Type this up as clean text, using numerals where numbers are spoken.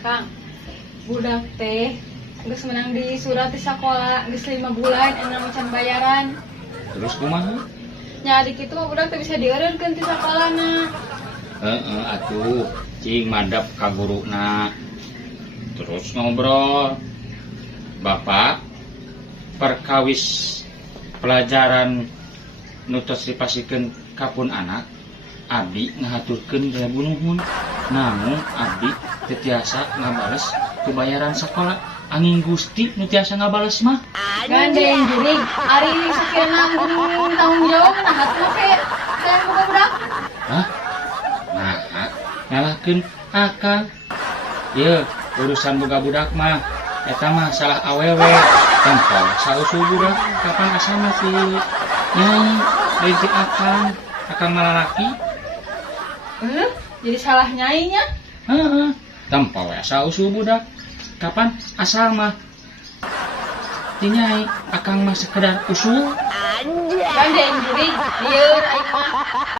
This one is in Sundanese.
Kang, budak teh geus menang di surat di sekolah geus 5 bulan enam can bayaran. Terus kumaha? Nya adik itu mah budak teh bisa dieureunkeun ti sakolana. Atuh cing madap ka guruna. Terus ngobrol. Bapak perkawis pelajaran nutos dipasikeun kapun anak abdi ngahaturkeun 1000 nuhun. Namun abdi teu tiasa ngabales kebayaran sekolah angin Gusti nu tiasa ngabales mah. Gandeng jurig ari sakeuna guru tanggung jawab nah hatu ke sayang boga budak. Hah? Nah, nyalahkeun akang. Ye, urusan boga budak mah eta mah salah awewe. Tempel sausul budak kapan asana si Nyai dari si akang malalaki. Jadi salah nyainya. Tempel sausul budak kapan asal mah si Nyai akang mah sekedar usul. Gandeng jurig lieur aing mah.